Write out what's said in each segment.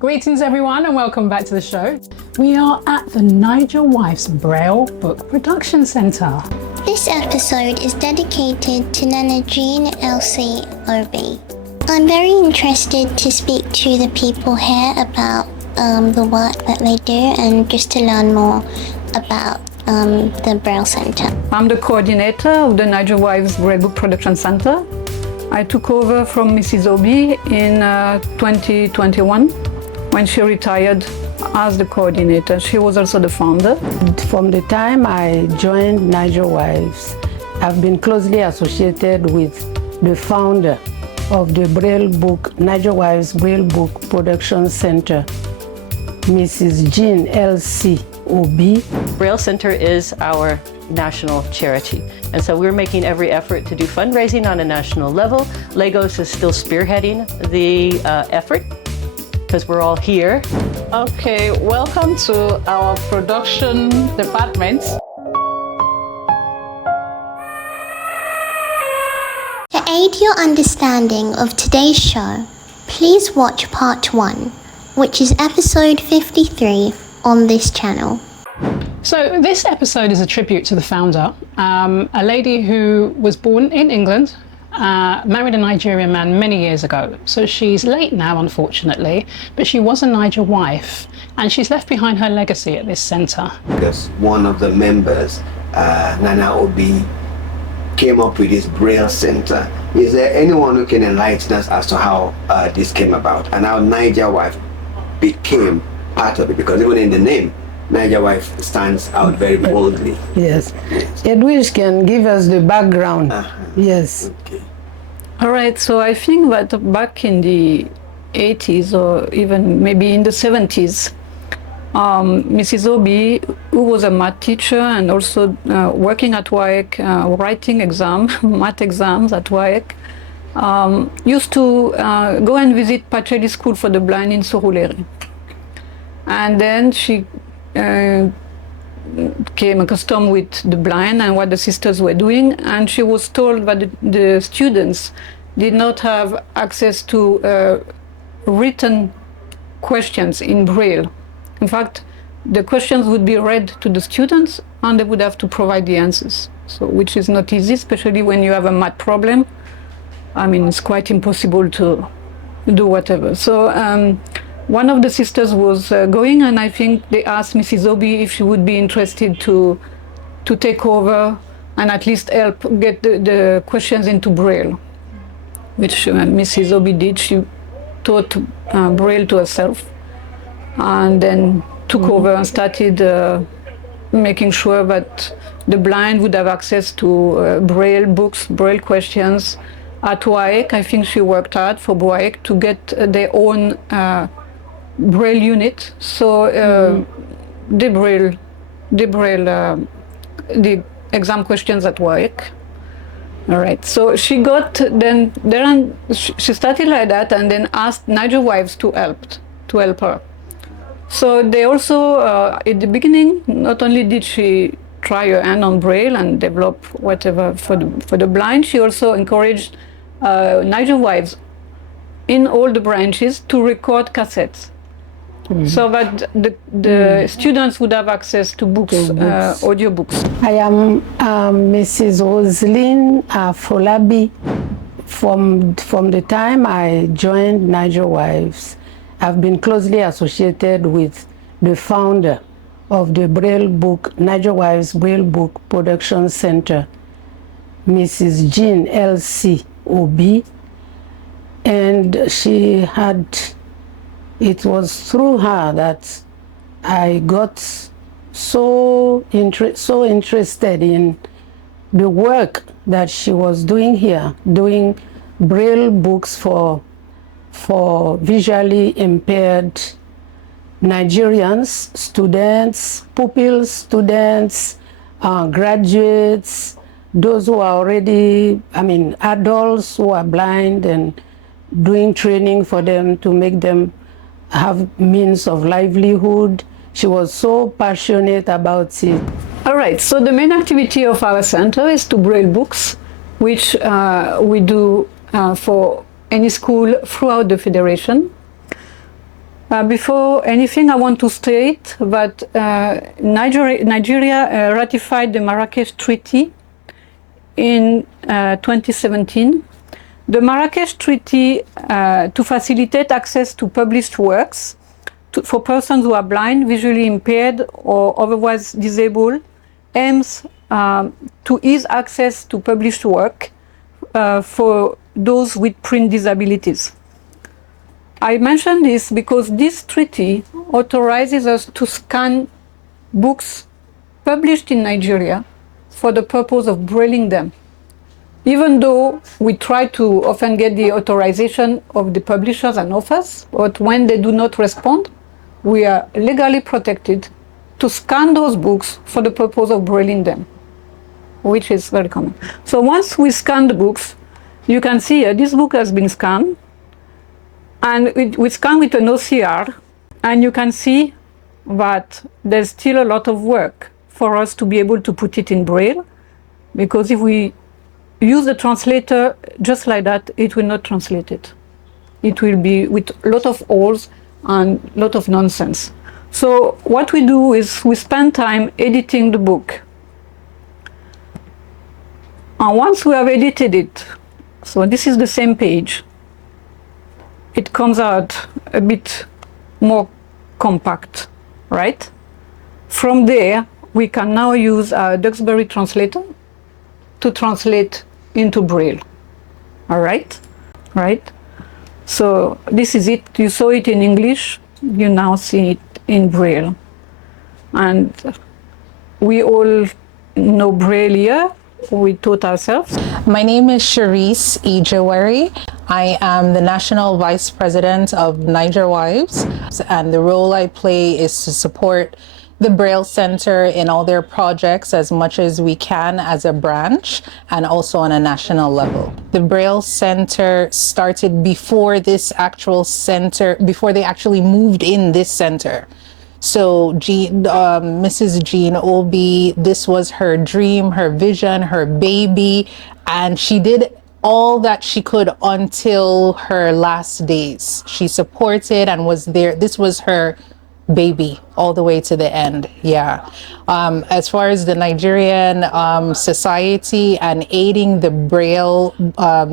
Greetings everyone and welcome back to the show. We are at the Nigerwives Braille Book Production Centre. This episode is dedicated to Nana Jean Elsie Obi. I'm very interested to speak to the people here about the work that they do and just to learn more about the Braille Centre. I'm the coordinator of the Nigerwives Braille Book Production Centre. I took over from Mrs Obi in 2021 when she retired as the coordinator. She was also the founder. From the time I joined Nigerwives, I've been closely associated with the founder of the Braille Book, Nigerwives Braille Book Production Centre, Mrs Jean Elsie Obi. Braille Center is our national charity, and so we're making every effort to do fundraising on a national level. Lagos is still spearheading the effort because we're all here. Okay, welcome to our production department. To aid your understanding of today's show, please watch part 1, which is episode 53 on this channel. So this episode is a tribute to the founder, a lady who was born in England, married a Nigerian man many years ago. So she's late now, unfortunately, but she was a Niger wife and she's left behind her legacy at this centre. Because one of the members, Nana Obi, came up with this Braille Center. Is there anyone who can enlighten us as to how this came about and how Nigerwife became part of it? Because even in the name, Nigerwife stands out very boldly. Yes. Edwidge can give us the background. Yes. Okay. All right, so I think that back in the 80s or even maybe in the 70s, Mrs. Obi, who was a math teacher and also working at WAEC, writing math exams at WAEC, used to go and visit Pacelli School for the Blind in Surulere. And then she came accustomed with the blind and what the sisters were doing, and she was told that the students did not have access to written questions in Braille. In fact, the questions would be read to the students and they would have to provide the answers, so which is not easy, especially when you have a math problem. I mean, it's quite impossible to do whatever. So one of the sisters was going, and I think they asked Mrs. Obi if she would be interested to take over and at least help get the questions into Braille, which Mrs. Obi did. She taught Braille to herself and then took over and started making sure that the blind would have access to Braille books, Braille questions. At WAEC, I think she worked hard for WAEC to get their own Braille unit, so the exam questions at WAEC. All right, so she got then she started like that, and then asked Nigerwives to help her. So they also at the beginning, not only did she try her hand on Braille and develop whatever for the blind, she also encouraged Nigerwives in all the branches to record cassettes. So that the students would have access to books, audiobooks. I am Mrs. Roslyn Afolabi. From the time I joined Nigerwives, I've been closely associated with the founder of the Braille Book, Nigerwives Braille Book Production Centre, Mrs. Jean Elsie Obi, and it was through her that I got so interested in the work that she was doing here, doing Braille books for visually impaired Nigerians, students, pupils, students, graduates, those who are already, adults who are blind, and doing training for them to make them have means of livelihood. She was so passionate about it. All right, so the main activity of our center is to Braille books, which we do for any school throughout the Federation. Before anything, I want to state that Nigeria ratified the Marrakesh Treaty in 2017. The Marrakesh Treaty to facilitate access to published works for persons who are blind, visually impaired, or otherwise disabled aims to ease access to published work for those with print disabilities. I mention this because this treaty authorizes us to scan books published in Nigeria for the purpose of brailing them. Even though we try to often get the authorization of the publishers and authors, but when they do not respond, we are legally protected to scan those books for the purpose of brailing them, which is very common. So once we scan the books, you can see here, this book has been scanned, and we scan with an OCR, and you can see that there's still a lot of work for us to be able to put it in Braille, because if we use the translator just like that, it will not translate it. It will be with a lot of holes and a lot of nonsense. So what we do is we spend time editing the book. And once we have edited it, so this is the same page, it comes out a bit more compact, right? From there, we can now use our Duxbury translator to translate into Braille. All right? Right? So this is it. You saw it in English, you now see it in Braille. And we all know Braille here. We taught ourselves. My name is Sharice Ejawari. I am the National Vice President of Nigerwives, and the role I play is to support the Braille Center in all their projects as much as we can as a branch, and also on a national level. The Braille Center started before this actual center, before they actually moved in this center. So Mrs. Jean Obi, this was her dream, her vision, her baby, and she did all that she could until her last days. She supported and was there. This was her baby all the way to the end. Yeah. As far as the Nigerian society and aiding the Braille,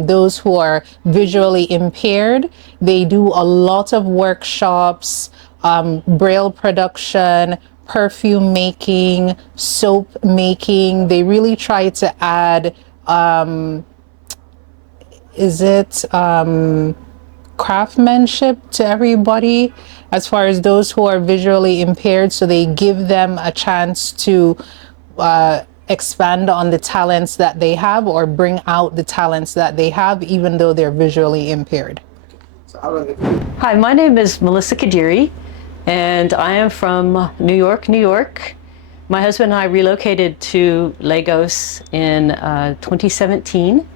those who are visually impaired, they do a lot of workshops, Braille production, perfume making, soap making. They really try to add, craftsmanship to everybody as far as those who are visually impaired. So they give them a chance to expand on the talents that they have, or bring out the talents that they have, even though they're visually impaired. Hi, my name is Melissa Kadiri, and I am from New York, New York. My husband and I relocated to Lagos in 2017.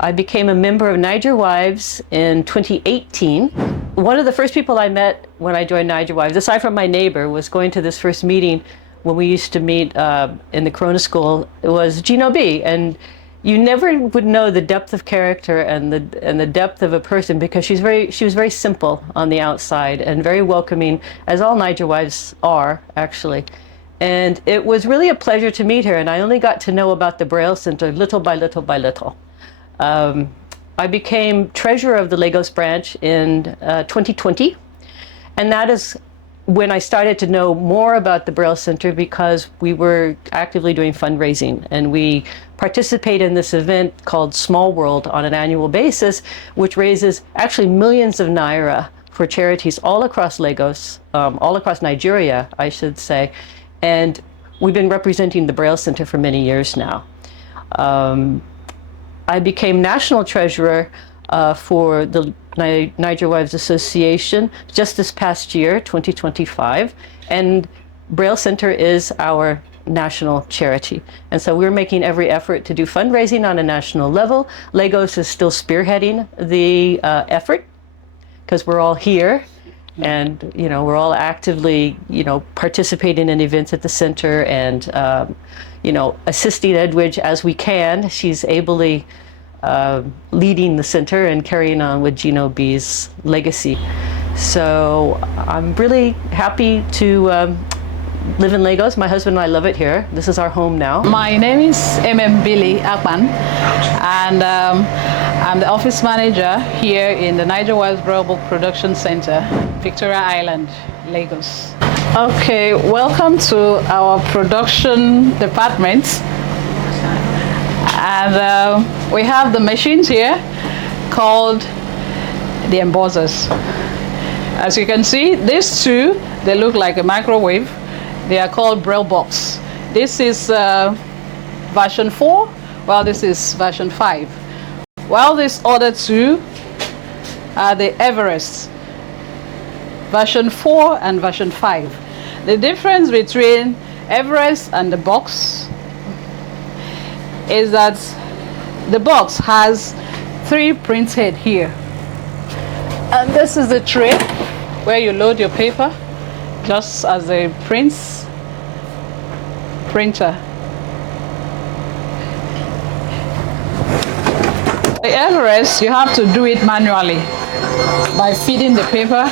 I became a member of Nigerwives in 2018. One of the first people I met when I joined Nigerwives, aside from my neighbor, was going to this first meeting when we used to meet in the Corona School. It was Jean Obi, and you never would know the depth of character and the depth of a person, because she was very simple on the outside and very welcoming, as all Nigerwives are, actually. And it was really a pleasure to meet her, and I only got to know about the Braille Center little by little by little. I became treasurer of the Lagos branch in 2020, and that is when I started to know more about the Braille Center, because we were actively doing fundraising, and we participate in this event called Small World on an annual basis, which raises actually millions of naira for charities all across Lagos, all across Nigeria, I should say. And we've been representing the Braille Center for many years now. I became national treasurer for the Nigerwives Association just this past year, 2025, and Braille Center is our national charity. And so we're making every effort to do fundraising on a national level. Lagos is still spearheading the effort, because we're all here, and we're all actively participating in events at the center, and assisting Edwidge as we can. She's ably leading the center and carrying on with Gino B's legacy. So I'm really happy to live in Lagos. My husband and I love it here. This is our home now. My name is Billy Akpan, and I'm the office manager here in the Nigerwives Braille Book Production Center, Victoria Island, Lagos. Okay, welcome to our production department. And we have the machines here called the embossers. As you can see, these two, they look like a microwave. They are called Braille Box. This is version 4, while this is version 5. While these other two are the Everest, version 4 and version 5. The difference between Everest and the box is that the box has 3 print head here. And this is the tray where you load your paper, just as a printer. The Everest, you have to do it manually by feeding the paper.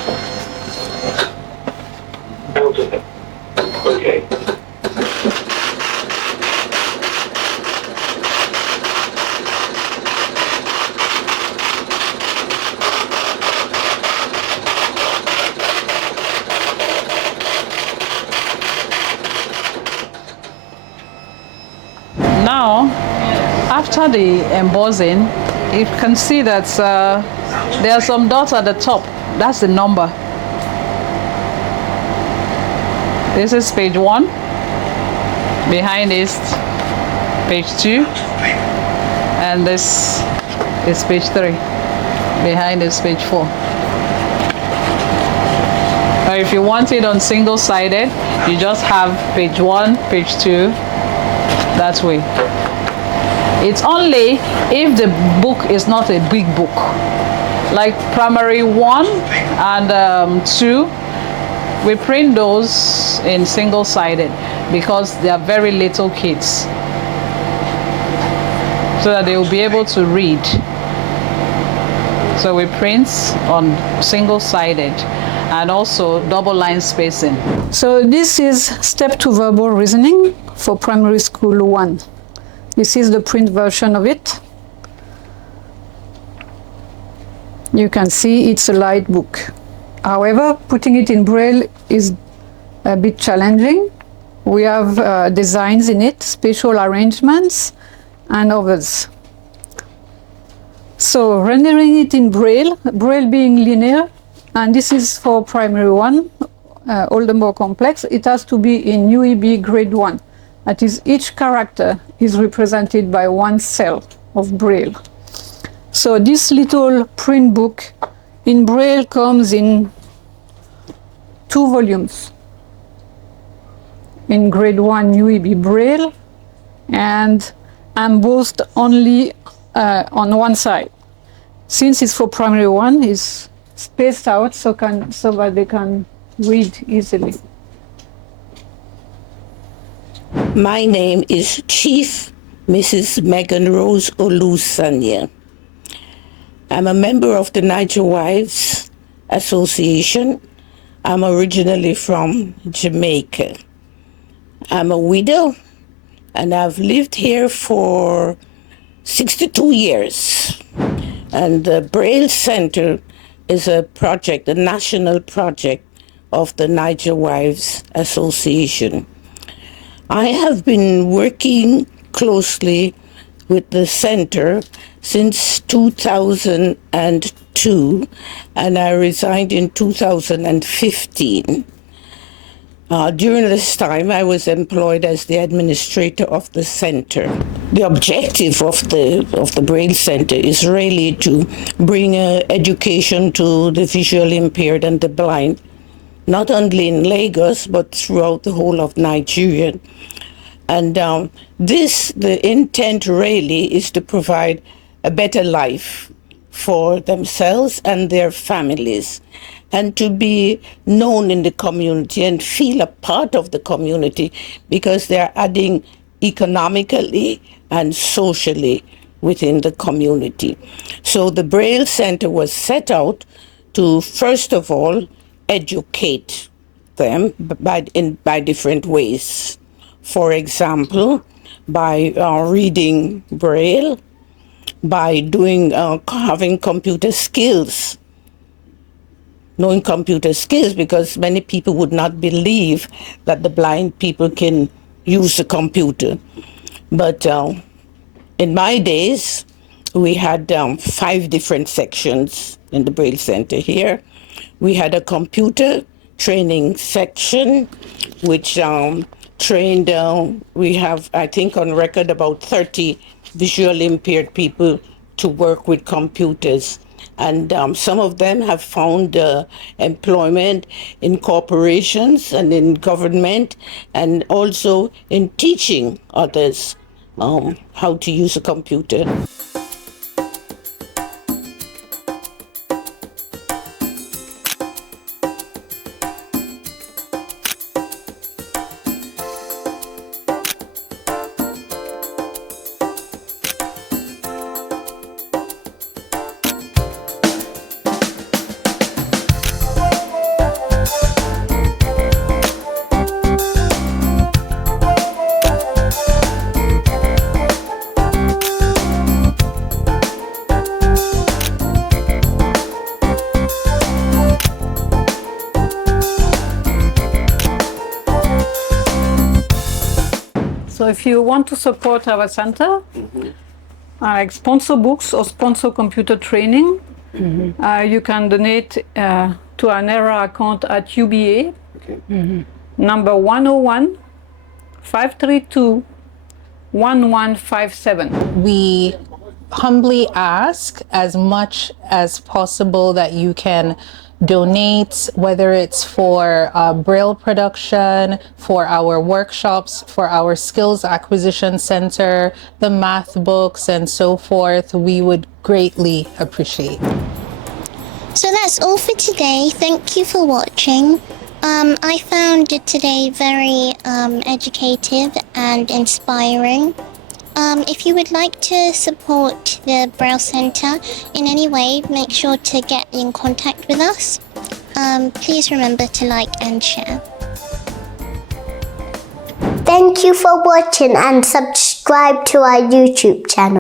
Okay. Now, after the embossing, you can see that there are some dots at the top. That's the number. This is page 1. Behind is page 2. And this is page 3. Behind is page 4. Now, if you want it on single-sided, you just have page 1, page 2, that way. It's only if the book is not a big book. Like primary 1 and 2, we print those in single-sided because they are very little kids, so that they will be able to read. So we print on single-sided and also double line spacing. So this is step 2 verbal reasoning for primary school 1. This is the print version of it. You can see it's a light book. However, putting it in Braille is a bit challenging. We have designs in it, special arrangements, and others. So rendering it in Braille, Braille being linear, and this is for primary 1, all the more complex, it has to be in UEB grade 1. That is, each character is represented by 1 cell of Braille. So this little print book in Braille comes in 2 volumes. In grade 1 UEB Braille, and embossed only on one side. Since it's for primary 1, it's spaced out so that they can read easily. My name is Chief Mrs. Megan Rose Olusanya. I'm a member of the Nigerwives Association. I'm originally from Jamaica. I'm a widow, and I've lived here for 62 years. And the Braille Center is a project, a national project of the Nigerwives Association. I have been working closely with the center since 2002, and I resigned in 2015. During this time, I was employed as the administrator of the center. The objective of the Braille Center is really to bring education to the visually impaired and the blind, not only in Lagos, but throughout the whole of Nigeria. And the intent really is to provide a better life for themselves and their families, and to be known in the community and feel a part of the community, because they're adding economically and socially within the community. So the Braille Center was set out to, first of all, educate them by different ways. For example, by reading braille, by having computer skills, knowing computer skills, because many people would not believe that the blind people can use a computer. But in my days, we had 5 different sections in the Braille Center here. We had a computer training section, which trained, we have, I think, on record about 30 visually impaired people to work with computers. And some of them have found employment in corporations and in government, and also in teaching others how to use a computer. So if you want to support our center, like sponsor books or sponsor computer training, you can donate to an ERA account at UBA, number 101-532-1157. We humbly ask as much as possible that you can donate, whether it's for Braille production, for our workshops, for our skills acquisition center, the math books, and so forth. We would greatly appreciate. So that's all for today. Thank you for watching. I found it today very educative and inspiring. If you would like to support the Braille Center in any way, make sure to get in contact with us. Please remember to like and share. Thank you for watching and subscribe to our YouTube channel.